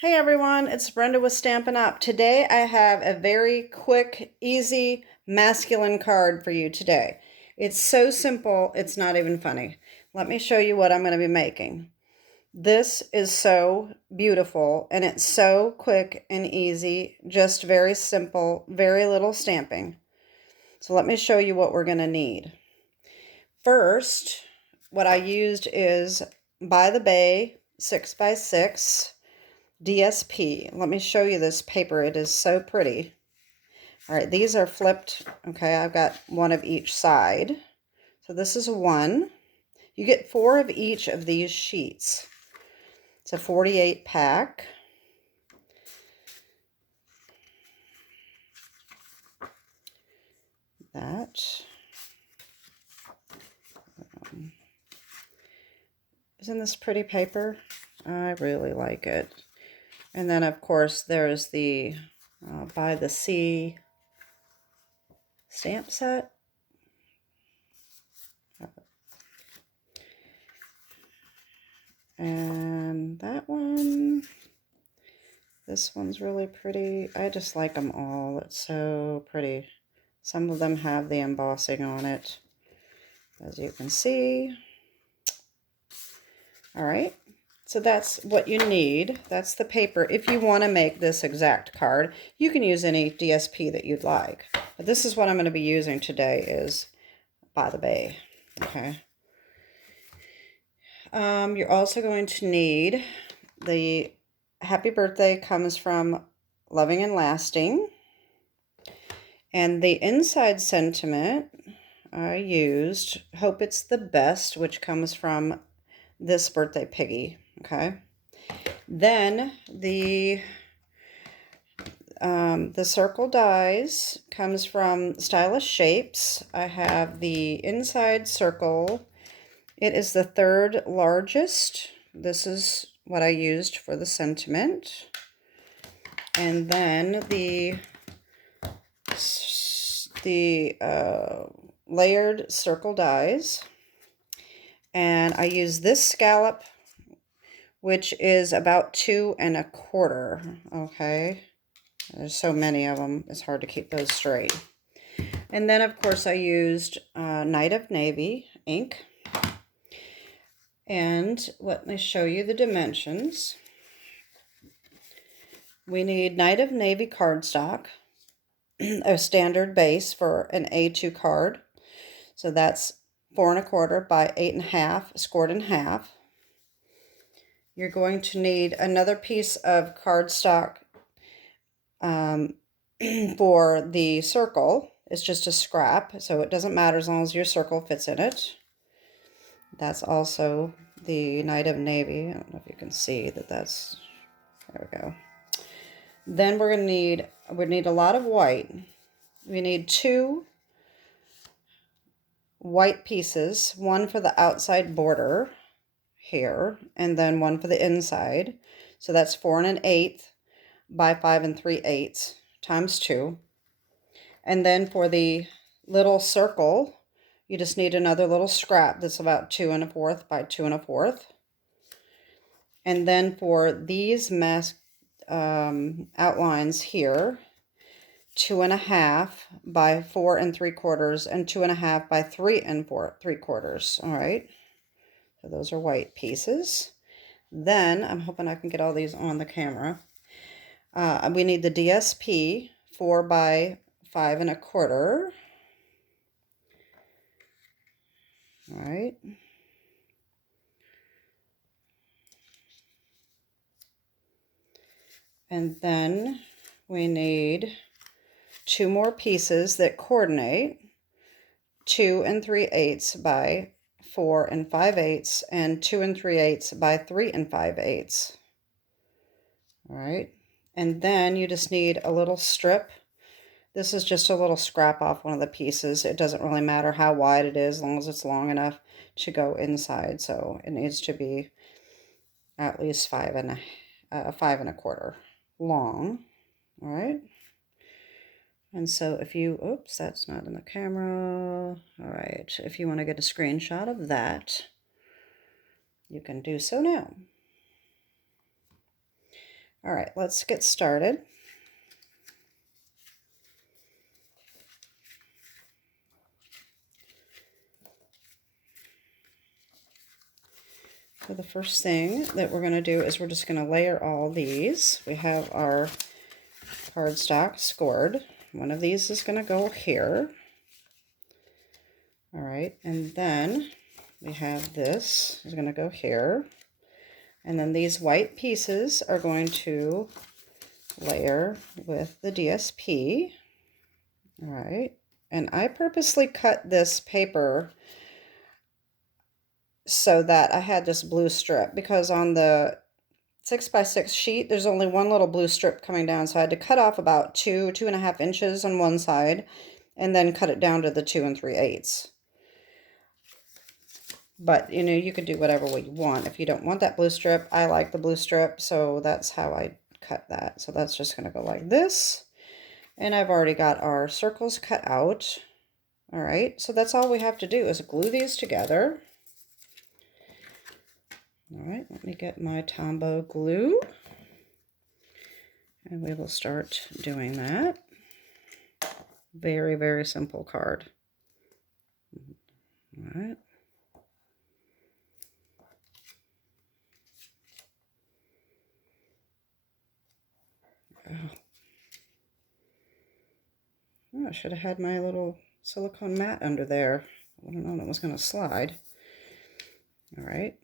Hey everyone, it's Brenda with Stampin' Up. Today I have a very quick, easy, masculine card for you today. It's so simple, it's not even funny. Let me show you what I'm going to be making. This is so beautiful and it's so quick and easy, just very simple, very little stamping. So let me show you what we're going to need. First, what I used is By the Bay 6x6 DSP. Let me show you this paper. It is so pretty. All right, these are flipped. Okay, I've got one of each side. So this is one. You get 4 of each of these sheets. It's a 48 pack. That. Isn't this pretty paper? I really like it. And then, of course, there's the By the Sea stamp set. And that one, this one's really pretty. I just like them all. It's so pretty. Some of them have the embossing on it, as you can see. All right, so that's what you need. That's the paper. If you want to make this exact card, you can use any DSP that you'd like. But this is what I'm going to be using today is By the Bay. Okay. You're also going to need the Happy Birthday comes from Loving and Lasting. And the inside sentiment I used Hope It's the Best, which comes from this birthday piggy. Okay. Then the circle dies comes from Stylish Shapes. I have the inside circle. It is the 3rd largest. This is what I used for the sentiment. And then the layered circle dies. And I use this scallop, which is about 2 1/4. Okay. There's so many of them, it's hard to keep those straight. And then, of course, I used Night of Navy ink. And let me show you the dimensions. We need Night of Navy cardstock, a standard base for an A2 card. So that's 4 1/4 by 8 1/2, scored in half. You're going to need another piece of cardstock for the circle. It's just a scrap, so it doesn't matter as long as your circle fits in it. That's also the Night of Navy. I don't know if you can see that that's, there we go. Then we need a lot of white. We need 2 white pieces, one for the outside border here, and then one for the inside. So that's 4 1/8 by 5 3/8 times 2. And then for the little circle, you just need another little scrap that's about 2 1/4 by 2 1/4. And then for these outlines here, 2 1/2 by 4 3/4 and 2 1/2 by 3 3/4. All right. So those are white pieces. Then I'm hoping I can get all these on the camera. We need the DSP 4 by 5 1/4. All right. And then we need 2 more pieces that coordinate, 2 3/8 by 4 5/8 and 2 3/8 by 3 5/8. All right. And then you just need a little strip. This is just a little scrap off one of the pieces. It doesn't really matter how wide it is, as long as it's long enough to go inside. So it needs to be at least 5 1/4 long. All right. And so if you, oops, that's not in the camera. All right. If you want to get a screenshot of that, you can do so now. All right, let's get started. So the first thing that we're going to do is we're just going to layer all these. We have our cardstock scored. One of these is going to go here. All right, and then we have this is going to go here. And then these white pieces are going to layer with the DSP. All right, and I purposely cut this paper so that I had this blue strip, because on the 6x6 sheet there's only one little blue strip coming down, so I had to cut off about 2.5 inches on one side and then cut it down to the 2 3/8. But you know, you could do whatever way you want. If you don't want that blue strip, I like the blue strip, so that's how I cut that. So that's just going to go like this, and I've already got our circles cut out. All right, so that's all we have to do is glue these together. All right, let me get my Tombow glue, and we will start doing that. Very, very simple card. All right. Oh, I should have had my little silicone mat under there. I wouldn't have known it was going to slide. All right.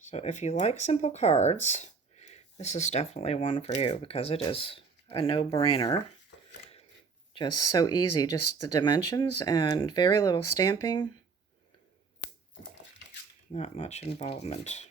So if you like simple cards, this is definitely one for you, because it is a no-brainer. Just so easy, just the dimensions and very little stamping. Not much involvement.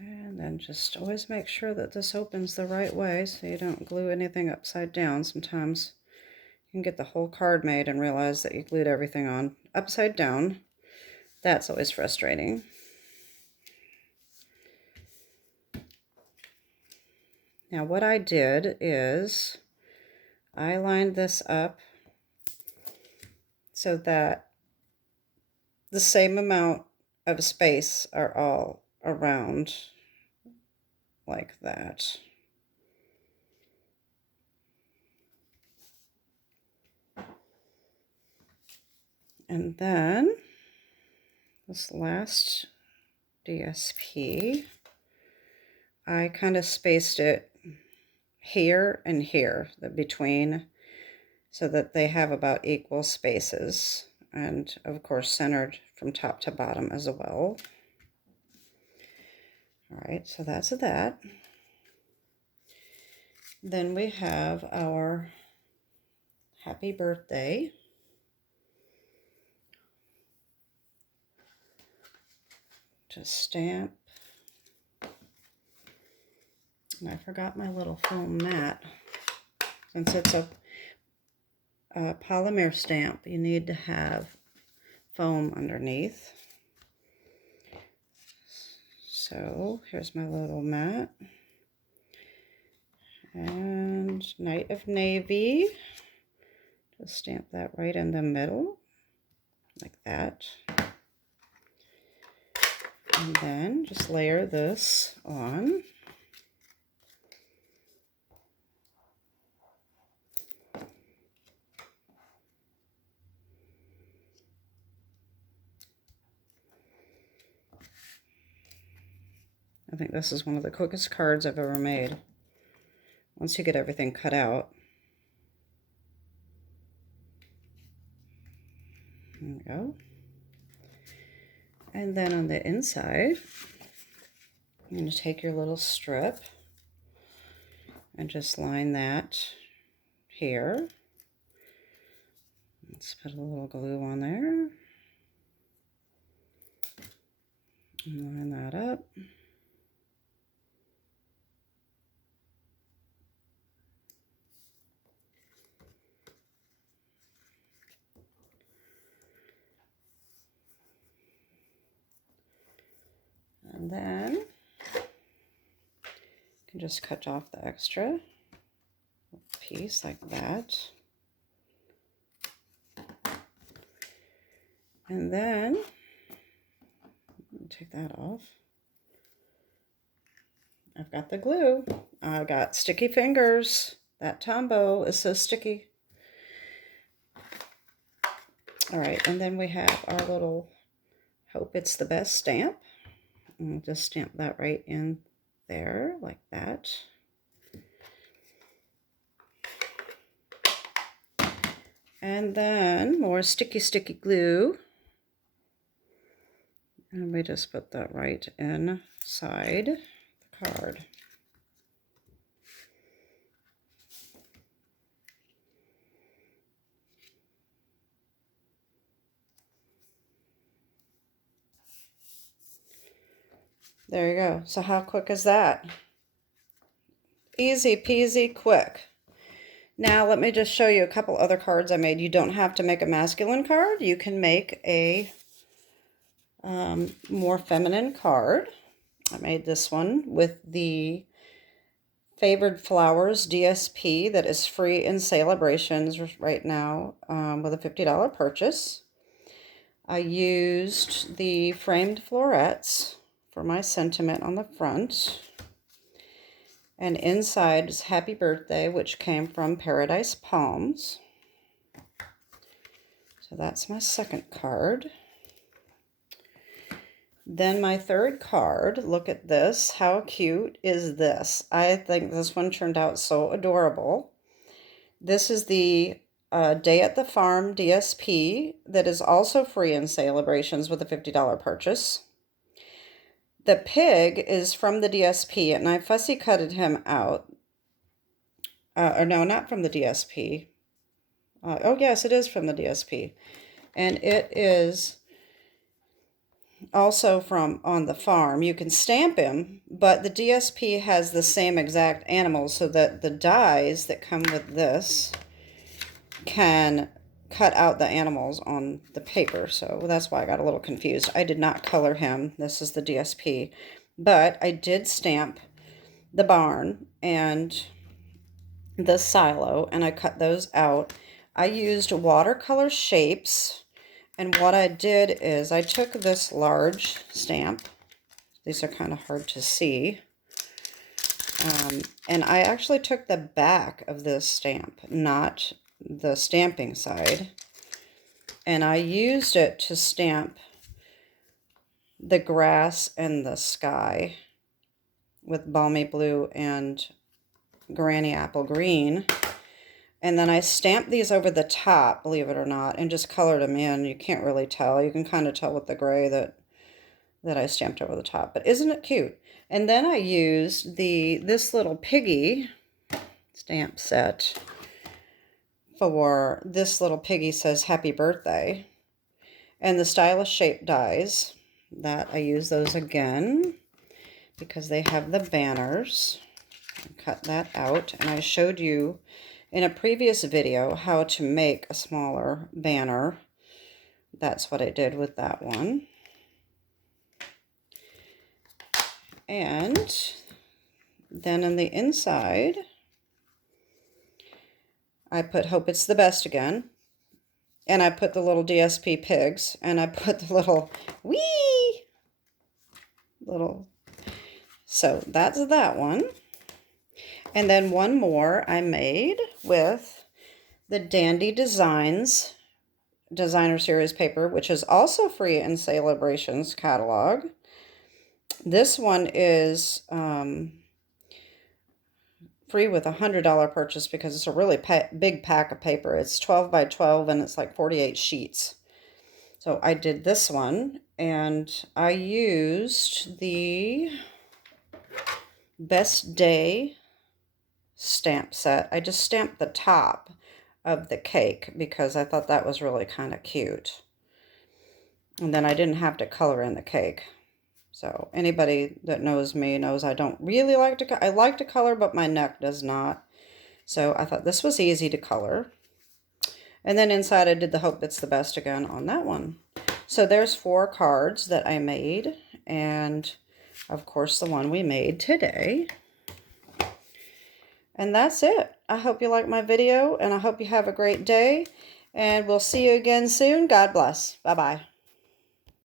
And then just always make sure that this opens the right way so you don't glue anything upside down. Sometimes you can get the whole card made and realize that you glued everything on upside down. That's always frustrating. Now what I did is I lined this up so that the same amount of space are all around like that. And then this last DSP, I kind of spaced it here and here, the between, so that they have about equal spaces, and of course centered from top to bottom as well. All right, so that's that. Then we have our happy birthday. Just stamp. And I forgot my little foam mat. Since it's a polymer stamp, you need to have foam underneath. So here's my little mat. And Night of Navy. Just stamp that right in the middle, like that. And then just layer this on. I think this is one of the quickest cards I've ever made. Once you get everything cut out. There we go. And then on the inside, you're going to take your little strip and just line that here. Let's put a little glue on there. Line that up. And then you can just cut off the extra piece like that. And then take that off. I've got the glue. I've got sticky fingers. That Tombow is so sticky. All right, and then we have our little Hope It's the Best stamp. And we'll just stamp that right in there like that. And then more sticky glue. And we just put that right inside the card. There you go. So how quick is that? Easy peasy quick. Now let me just show you a couple other cards I made. You don't have to make a masculine card. You can make a more feminine card. I made this one with the Favored Flowers DSP that is free in celebrations right now with a $50 purchase. I used the framed florets for my sentiment on the front. And inside is Happy Birthday, which came from Paradise Palms. So that's my second card. Then my third card, look at this. How cute is this? I think this one turned out so adorable. This is the Day at the Farm DSP that is also free in celebrations with a $50 purchase. The pig is from the DSP, and I fussy cutted him out. Or no, not from the DSP. Oh, yes, it is from the DSP. And it is also from on the farm. You can stamp him, but the DSP has the same exact animals, so that the dies that come with this can cut out the animals on the paper. So that's why I got a little confused. I did not color him. This is the DSP. But I did stamp the barn and the silo, and I cut those out. I used watercolor shapes, and what I did is I took this large stamp. These are kind of hard to see. And I actually took the back of this stamp, not the stamping side, and I used it to stamp the grass and the sky with balmy blue and granny apple green. And then I stamped these over the top, believe it or not, and just colored them in. You can't really tell. You can kind of tell with the gray that I stamped over the top. But isn't it cute? And then I used this little piggy stamp set for this little piggy says Happy Birthday. And the stylish shape dies, that I use those again because they have the banners. I cut that out, and I showed you in a previous video how to make a smaller banner. That's what I did with that one. And then on the inside, I put Hope It's the Best again. And I put the little DSP pigs, and I put the little wee little. So that's that one. And then one more I made with the Dandy Designs Designer Series paper, which is also free in Celebrations catalog. This one is free with a $100 purchase because it's a really big pack of paper. It's 12 by 12 and it's like 48 sheets. So I did this one, and I used the Best Day stamp set. I just stamped the top of the cake because I thought that was really kind of cute. And then I didn't have to color in the cake. So anybody that knows me knows I don't really like to, I like to color, but my neck does not. So I thought this was easy to color. And then inside I did the Hope That's the Best again on that one. So there's 4 cards that I made. And of course the one we made today. And that's it. I hope you like my video and I hope you have a great day. And we'll see you again soon. God bless. Bye-bye.